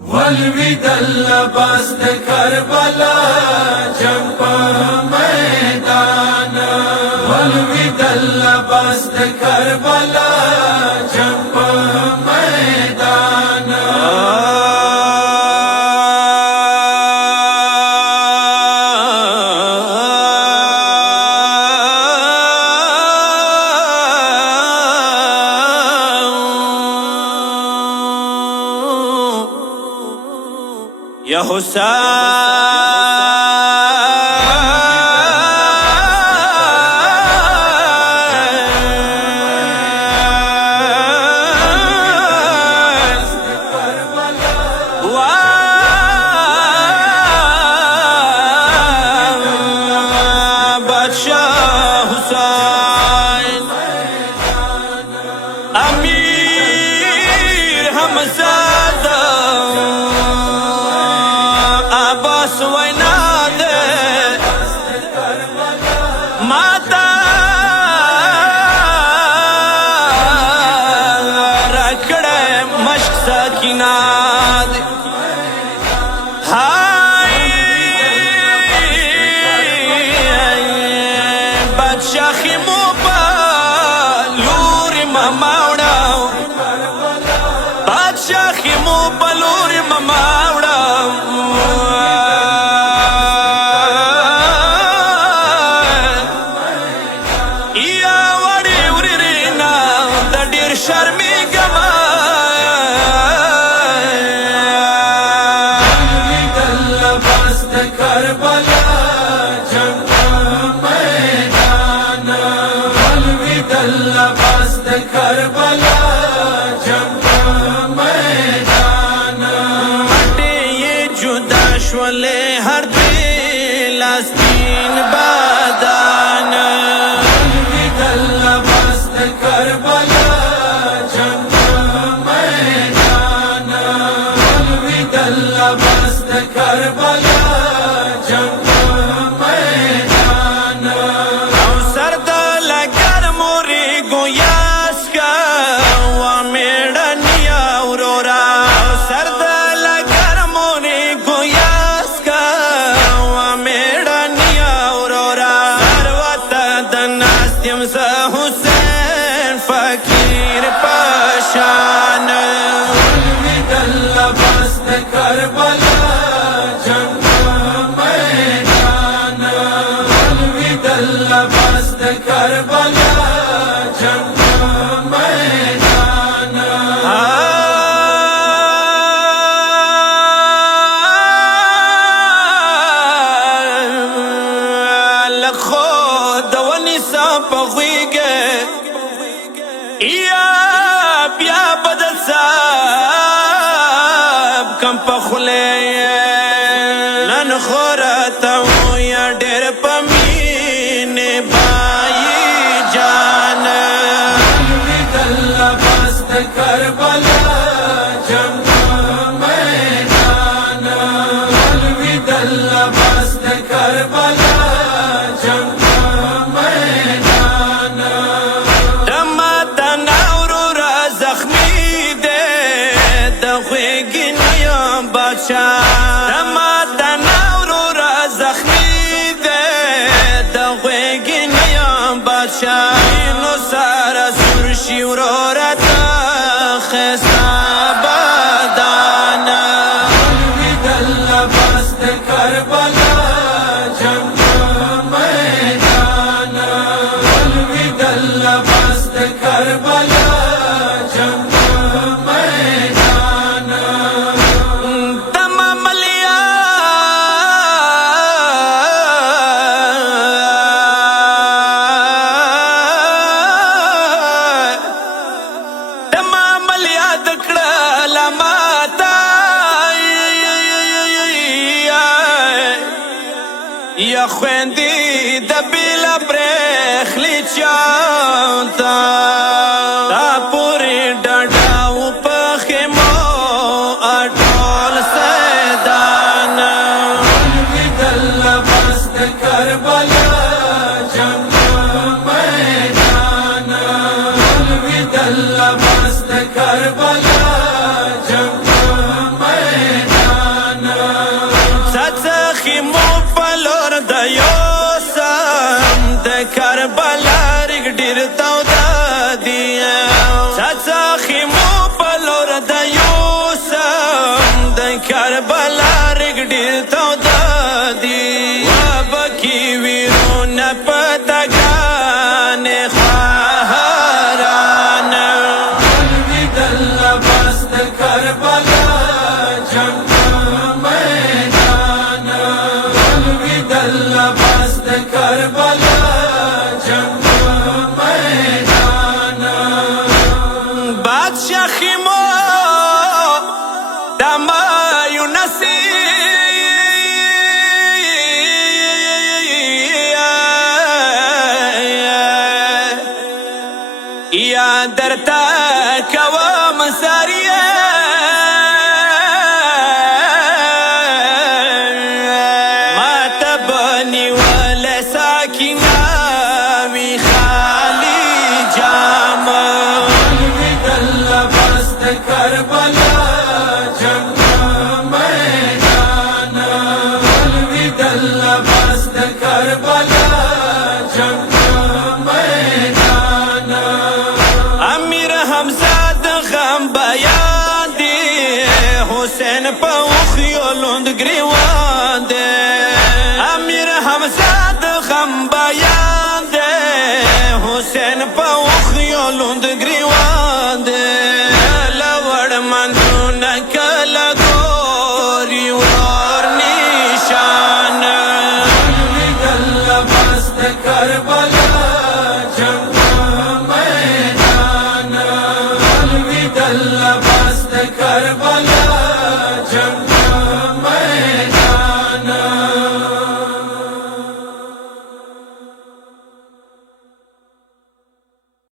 वलविदल बस्त Karbala jump मैदान वलविदल बस्त Karbala jump मैदान या बादशाह हुसैन अमीर हमज़ादा अब्बास वैनाद माता रखड़े मश्क सकीनाद हाय बादशाह खिमो पलूर ममावड़ा बादशाह खिमो पलूर ममावड़ा शर्मी गमा वलविदल बस्त करबला जंप मैदान वलविदल बस्त करबला जंप मैदान हटे ये जुदा शवले हर दिल आस्तीन बादान वलविदल बस्त करबला बस्त करबला जंप मैदान सरदल गर मोरी गोयास का वा मेड़निया उरोरा सरदल गर मोरी गोयास का वा मेड़निया उरोरा सर्वत दनास्यम स हुसैन फकीर पशान वलविदल बस्त करबला जंप मैदान वलविदल बस्त करबला जंप मैदान लखो दवनी सा पगीगे या बिया बदल सा कम पखले नन खोरता या डेर पमीने बाई जान वलविदल बस्त करबला जंप मैदान वलविदल बस्त करबला जंप मैदान टमाटा नाउरूरा जख्मी दे दखेगी टमाटा नाउरूरा जख्मी दे दखेगी नया बादशाह नो सारा सुरशी उरोरता खैसा बादान वलविदल बस्त करबला जंप मैदान वलविदल बस्त करबला जंप मैदान या ख्वेंदी दबिला ब्रेखली चांता ता पूरी डडाऊ पखेमो अटोल सैदान वलविदल बस्त करबला जंप मैदान वलविदल बस्त करबला जंप मैदान کربلا جنگ میدان الودل لباس د کربلا جنگ میدان بادشاہ خیمو دما یونسی یا درتا کوا مساریه ما تبنی ولا ساکینا وی خالی جام الودل لباس د کربلا جنگ میدان الودل لباس د کربلا جنگ میدان امیر حمزه د غم بیان دی حسین په خيو لوند گریوان دی امیر حمزه د غم بیان دی حسین په خيو لوند گریوان دی لوړ منځونه کله ګوري ور نشان الودل لباس د کربلا جنگ میدان الودل لباس د کربلا جنگ